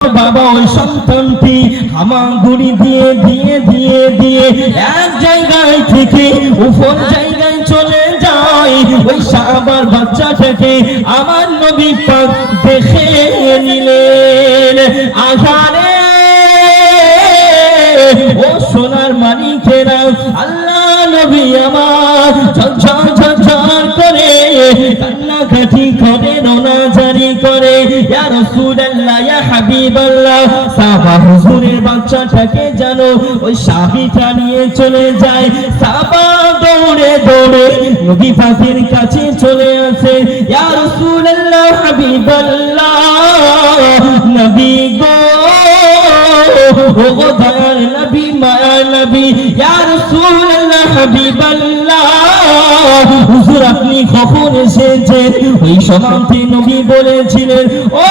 বাবা ওই সন্তানটি হামাগুড়ি দিয়ে দিয়ে দিয়ে দিয়ে এক জায়গায় থেকে উপর জায়গায় চলে সাবার বাচ্চাটাকে আমার নবী পাক দেখে নিলেন। আঘারে ও সোনার মানিকেরা, আল্লাহ নবী আমার ঝরঝর করে কান্নাকাটি করে রোনাজারি করে। ইয়া রাসূলুল্লাহ, ইয়া হাবিবাল্লাহ, সাহাবা হুজুরের বাচ্চাটাকে জানো ওই সাবিটা নিয়ে চলে যায়। সাহাবা দৌড়ে দৌড়ে নবী পাকের কাছে চলে আসে। ইয়া রাসূলুল্লাহ, হাবিবাল্লাহ, নবী গো, ও গো দয়ার নবী মায়ার নবী। ইয়া রাসূলুল্লাহ, হাবিবাল্লাহ আপনি কখন এসেছেন? ওই সমাপ্তি নবী বলেছিলেন, ও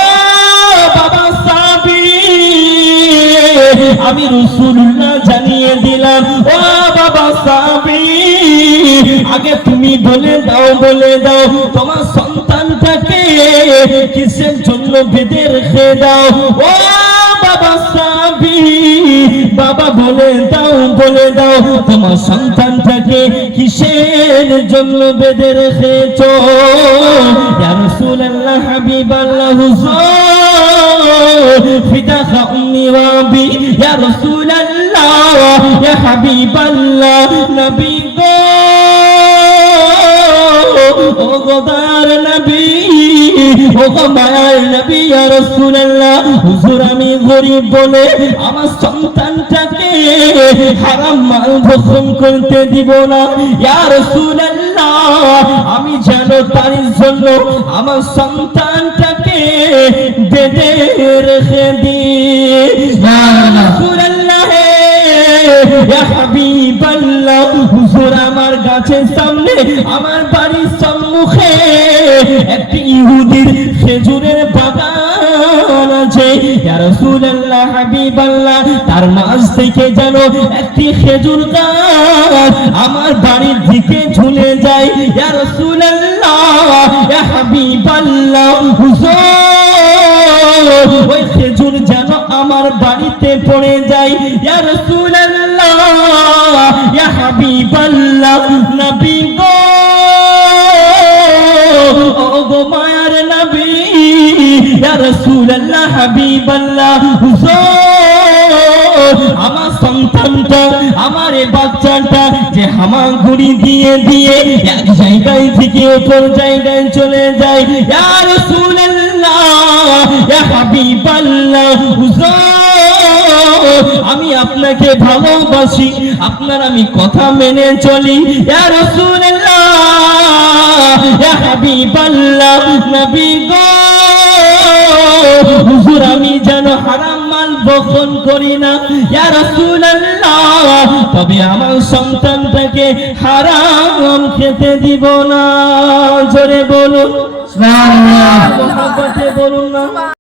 বাবা সাবি, আমি রাসূলুল্লাহ জানিয়ে দিলাম, ও বাবা সাবি, আগে তুমি বলে দাও বলে দাও, তোমার সন্তানটাকে কিসের জন্য বেঁধে রেখে দাও? ও বাবা সাবি বাবা বলে দাও বলে দাও, তোমার সন্তানটাকে কিসের জন্য বেঁধে রেখেছ? ফিদাকা উম্মি ইয়া রাসূলুল্লাহ, ইয়া হাবিবাল্লাহ, নবী গো। ও হুজুর আমি গরিব বলে আমার সন্তানটাকে হারাম মাল ভক্ষণ করতে দিব না। আমি যেন তার জন্য আমার সন্তানটাকে বেঁধে রেখে দিই। আমার গাছের সামনে, আমার বাড়ির সম্মুখে একটি ইহুদির খেজুরের বাগান তার মাঝ থেকে যেন একটি খেজুর গাছ আমার বাড়ির দিকে ঝুলে যায়। ওই যেন আমার বাড়িতে পড়ে যায়। ইয়া রাসূলুল্লাহ, ইয়া হাবিবাল্লাহ, নবী গো। মায়ার নবী, ইয়া রাসূলুল্লাহ, হাবিবাল্লাহ, হুজুর। আমার সন্তানটা, আমার বাচ্চাটা যে হামাগুড়ি দিয়ে দিয়ে এক জায়গায় থেকে অপর জায়গায় চলে যায়। ইয়া আমি আপনাকে ভালোবাসি আপনার আমি কথা মেনে চলি। হুজুর আমি যেন হারাম মাল বক্ষণ করি না। ইয়া রাসূলুল্লাহ তবে আমার সন্তানটাকে হারাম খেতে দিব না। জোরে বলুন। বলুন না।